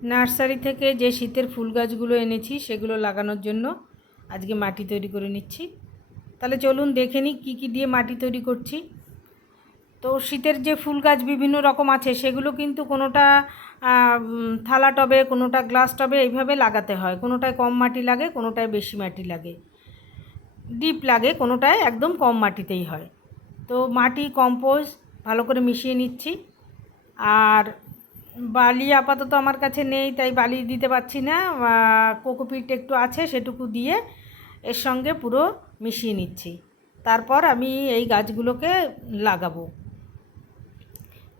Nursery থেকে যে শীতের ফুল গাছগুলো এনেছি, সেগুলো লাগানোর জন্য আজকে মাটি তৈরি করে নিচ্ছি। তাহলে চলুন দেখে নিই কী কী দিয়ে মাটি তৈরি করছি। তো শীতের যে ফুল গাছ বিভিন্ন রকম আছে, সেগুলো কিন্তু কোনোটা থালা টবে, কোনোটা গ্লাস টবে এইভাবে লাগাতে হয়। কোনোটায় কম মাটি লাগে, কোনোটায় বেশি মাটি লাগে। ডিপ লাগে, কোনোটায় একদম কম মাটিতেই হয়। তো মাটি কম্পোজ ভালো করে মিশিয়ে নিচ্ছি। আর বালি আপাতত আমার কাছে নেই, তাই বালি দিতে পারছি না। কোকোপিট একটু আছে, সেটুকু দিয়ে এর সঙ্গে পুরো মিশিয়ে নিচ্ছি। তারপর আমি এই গাছগুলোকে লাগাবো।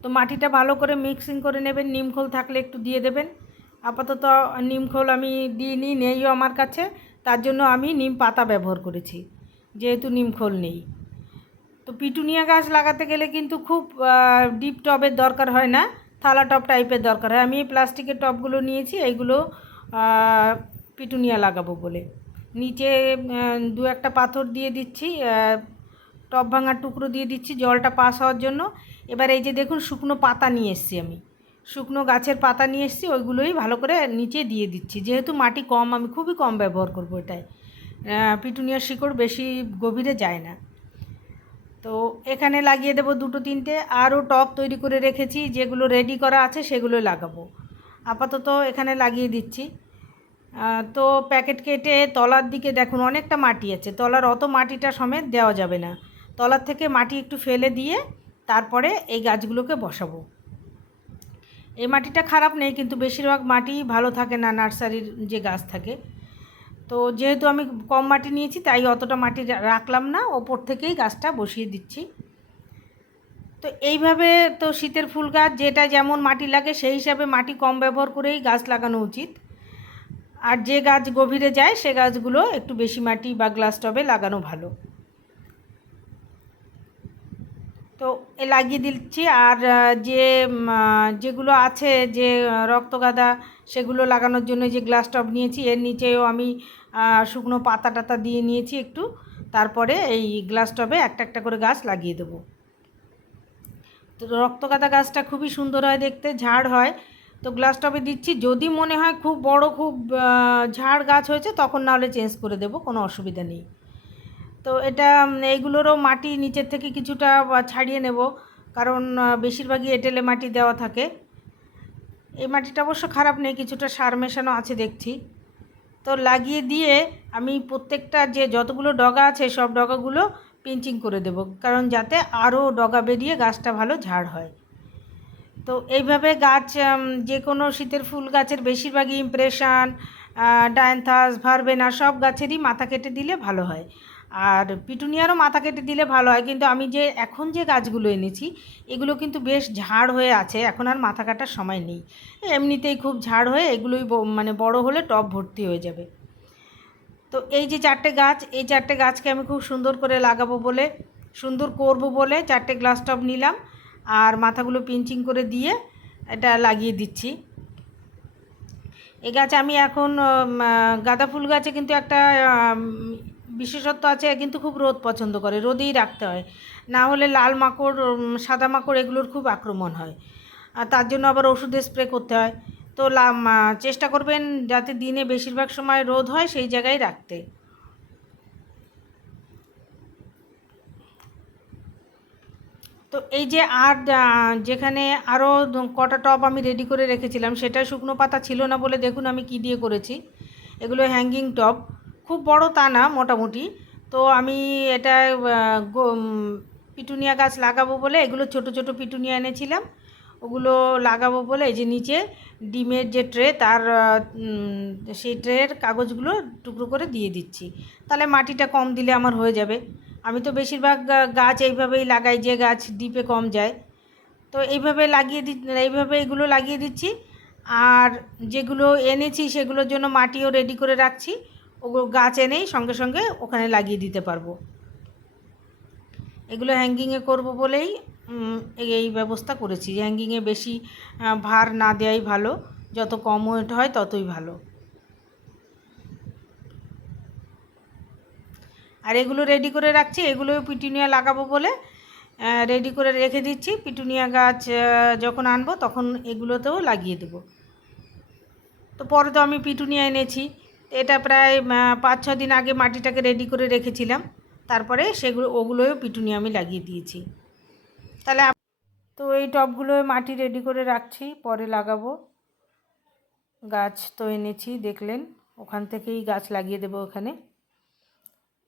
তো মাটিটা ভালো করে মিক্সিং করে নেবেন নিমখোল থাকলে একটু দিয়ে দেবেন। আপাতত নিমখোল আমি দিইনি, নেইও আমার কাছে। তার জন্য আমি নিম পাতা ব্যবহার করেছি, যেহেতু নিমখোল নেই। তো পিটুনিয়া গাছ লাগাতে গেলে কিন্তু খুব ডিপ টবের দরকার হয় না। থালা টপ টাইপের দরকার হয়। আমি এই প্লাস্টিকের টবগুলো নিয়েছি, এইগুলো পিটুনিয়া লাগাবো বলে। নিচে দু একটা পাথর দিয়ে দিচ্ছি টব ভাঙার টুকরো দিয়ে দিচ্ছি, জলটা পাস হওয়ার জন্য। এবার এই যে দেখুন, শুকনো পাতা নিয়ে এসেছি আমি। শুকনো গাছের পাতা নিয়ে এসেছি, ওইগুলোই ভালো করে নিচে দিয়ে দিচ্ছি। যেহেতু মাটি কম, আমি খুবই কম ব্যবহার করব এটাই পিটুনিয়ার শিকড় বেশি গভীরে যায় না। তো এখানে লাগিয়ে দেবো দুটো তিনটে। আরও টব তৈরি করে রেখেছি, যেগুলো রেডি করা আছে সেগুলো লাগাবো। আপাতত এখানে লাগিয়ে দিচ্ছি। তো প্যাকেট কেটে তলার দিকে দেখুন, অনেকটা মাটি আছে। তলার অত মাটিটা সমেত দেওয়া যাবে না। তলার থেকে মাটি একটু ফেলে দিয়ে তারপরে এই গাছগুলোকে বসাবো। এই মাটিটা খারাপ নেই, কিন্তু বেশিরভাগ মাটি ভালো থাকে না, নার্সারির যে গাছ থাকে। তো যেহেতু আমি কম মাটি নিয়েছি, তাই অতটা মাটি রাখলাম না। ওপর থেকেই গাছটা বসিয়ে দিচ্ছি। তো এইভাবে তো শীতের ফুল গাছ, যেটা যেমন মাটি লাগে, সেই হিসাবে মাটি কম ব্যবহার করেই গাছ লাগানো উচিত। আর যে গাছ গভীরে যায়, সে গাছগুলো একটু বেশি মাটি বা গ্লাস টবে লাগানো ভালো। তো এ লাগিয়ে দিচ্ছি। আর যে যেগুলো আছে, যে রক্তগাঁদা, সেগুলো লাগানোর জন্য যে গ্লাস টপ নিয়েছি, এর নিচেও আমি শুকনো পাতা টাতা দিয়ে নিয়েছি একটু। তারপরে এই গ্লাস টবে একটা একটা করে গাছ লাগিয়ে দেবো। তো রক্তগাঁদা গাছটা খুবই সুন্দর হয় দেখতে, ঝাড় হয়। তো গ্লাস টবে দিচ্ছি। যদি মনে হয় খুব বড়, খুব ঝাড় গাছ হয়েছে, তখন না হলে চেঞ্জ করে দেবো, কোনো অসুবিধা নেই। তো এটা এইগুলোরও মাটি নিচের থেকে কিছুটা ছাড়িয়ে নেব। কারণ বেশিরভাগই এঁটেলে মাটি দেওয়া থাকে। এই মাটিটা অবশ্য খারাপ নেই, কিছুটা সার মেশানো আছে দেখছি। তো লাগিয়ে দিয়ে আমি প্রত্যেকটা যে যতগুলো ডগা আছে, সব ডগাগুলো পিঞ্চিং করে দেব। কারণ যাতে আরও ডগা বেরিয়ে গাছটা ভালো ঝাড় হয়। তো এইভাবে গাছ যে কোনো শীতের ফুল গাছের বেশিরভাগই ইমপ্রেশন ডায়ান্থাস, ভারবেনা সব গাছেরই মাথা কেটে দিলে ভালো হয়। আর পিটুনিয়ারও মাথা কেটে দিলে ভালো হয়। কিন্তু আমি যে এখন যে গাছগুলো এনেছি, এগুলো কিন্তু বেশ ঝাড় হয়ে আছে। এখন আর মাথা কাটার সময় নেই। এমনিতেই খুব ঝাড় হয়ে এগুলোই মানে বড় হলে টব ভর্তি হয়ে যাবে। তো এই যে চারটে গাছ, এই চারটে গাছকে আমি খুব সুন্দর করে লাগাবো বলে, সুন্দর করব বলে চারটে গ্লাস টপ নিলাম আর মাথাগুলো পিঞ্চিং করে দিয়ে এটা লাগিয়ে দিচ্ছি। এই গাছ আমি এখন গাঁদা ফুল গাছে কিন্তু একটা বিশেষত্ব আছে, কিন্তু খুব রোদ পছন্দ করে, রোদেই রাখতে হয়। না হলে লাল মাকড় সাদা মাকড় এগুলোর খুব আক্রমণ হয়। আর তার জন্য আবার ওষুধে স্প্রে করতে হয়। তো চেষ্টা করবেন যাতে দিনে বেশিরভাগ সময় রোদ হয় সেই জায়গায় রাখতে। তো এই যে আর যেখানে আরও কটা টব আমি রেডি করে রেখেছিলাম, সেটা শুকনো পাতা ছিল না বলে দেখুন আমি কি দিয়ে করেছি। এগুলো হ্যাঙ্গিং টব। খুব বড় তা না, মোটামুটি। তো আমি এটা পিটুনিয়া গাছ লাগাবো বলে, এগুলো ছোট ছোট পিটুনিয়া এনেছিলাম। ওগুলো লাগাবো বলে, এই যে নিচে ডিমের যে ট্রে, তার সেই ট্রের কাগজগুলো টুকরো করে দিয়ে দিচ্ছি। তাহলে মাটিটা কম দিলে আমার হয়ে যাবে। আমি তো বেশিরভাগ গাছ এইভাবেই লাগাই, যে গাছ ডিপে কম যায়। তো এইভাবে লাগিয়ে দি, এইভাবে এগুলো লাগিয়ে দিচ্ছি। আর যেগুলো এনেছি, সেগুলোর জন্য মাটিও রেডি করে রাখছি। ওগুলো গাছ এনেই সঙ্গে সঙ্গে ওখানে লাগিয়ে দিতে পারব। এগুলো হ্যাঙ্গিংয়ে করব বলেই এই ব্যবস্থা করেছি হ্যাঙ্গিংয়ে বেশি ভার না দেওয়াই ভালো। যত কম ওয়েট হয় ততই ভালো। আর এগুলো রেডি করে রাখছি এগুলো পিটুনিয়া লাগাবো বলে রেডি করে রেখে দিচ্ছি। পিটুনিয়া গাছ যখন আনব তখন এগুলোতেও লাগিয়ে দেবো। তো পরে তো আমি পিটুনিয়া এনেছি। এটা প্রায় পাঁচ, ছ দিন আগে মাটিটাকে রেডি করে রেখেছিলাম। তারপরে সেগুলো ওগুলোও পিটুনিয়া আমি লাগিয়ে দিয়েছি। তাহলে তো এই টবগুলো মাটি রেডি করে রাখছি, পরে লাগাবো। গাছ তো এনেছি, দেখলেন, ওখান থেকেই গাছ লাগিয়ে দেবো ওখানে।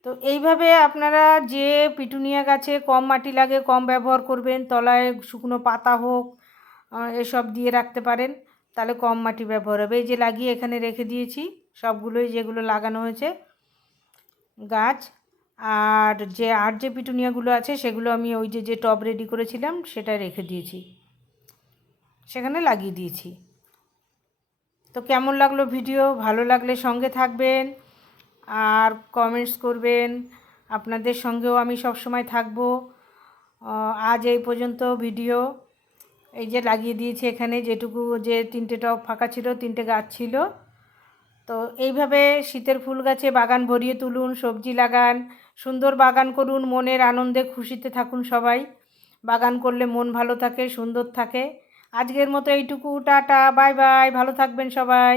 তো এইভাবে আপনারা যে পিটুনিয়া গাছে কম মাটি লাগে, কম ব্যবহার করবেন, তলায় শুকনো পাতা হোক এসব দিয়ে রাখতে পারেন, তাহলে কম মাটি ব্যবহার হবে। এই যে লাগিয়ে এখানে রেখে দিয়েছি সবগুলোই যেগুলো লাগানো হয়েছে, গাছ আর যে আর যে পিটুনিয়াগুলো আছে সেগুলো আমি ওই যে যে টব রেডি করেছিলাম সেটা রেখে দিয়েছি। সেখানে লাগিয়ে দিয়েছি। তো কেমন লাগল ভিডিও ভালো লাগলে সঙ্গে থাকবেন আর কমেন্টস করবেন। আপনাদের সঙ্গেও আমি সব সময় থাকব আজ এই পর্যন্ত ভিডিও এই যে লাগিয়ে দিয়েছি এখানে যেটুকু যে তিনটে টব ফাঁকা ছিল, তিনটে গাছ ছিল। তো এইভাবে শীতের ফুল গাছে বাগান ভরিয়ে তুলুন, সবজি লাগান, সুন্দর বাগান করুন, মনের আনন্দে খুশিতে থাকুন সবাই। বাগান করলে মন ভালো থাকে, সুন্দর থাকে। আজকের মতো এইটুকু, টাটা, বাই বাই, ভালো থাকবেন সবাই।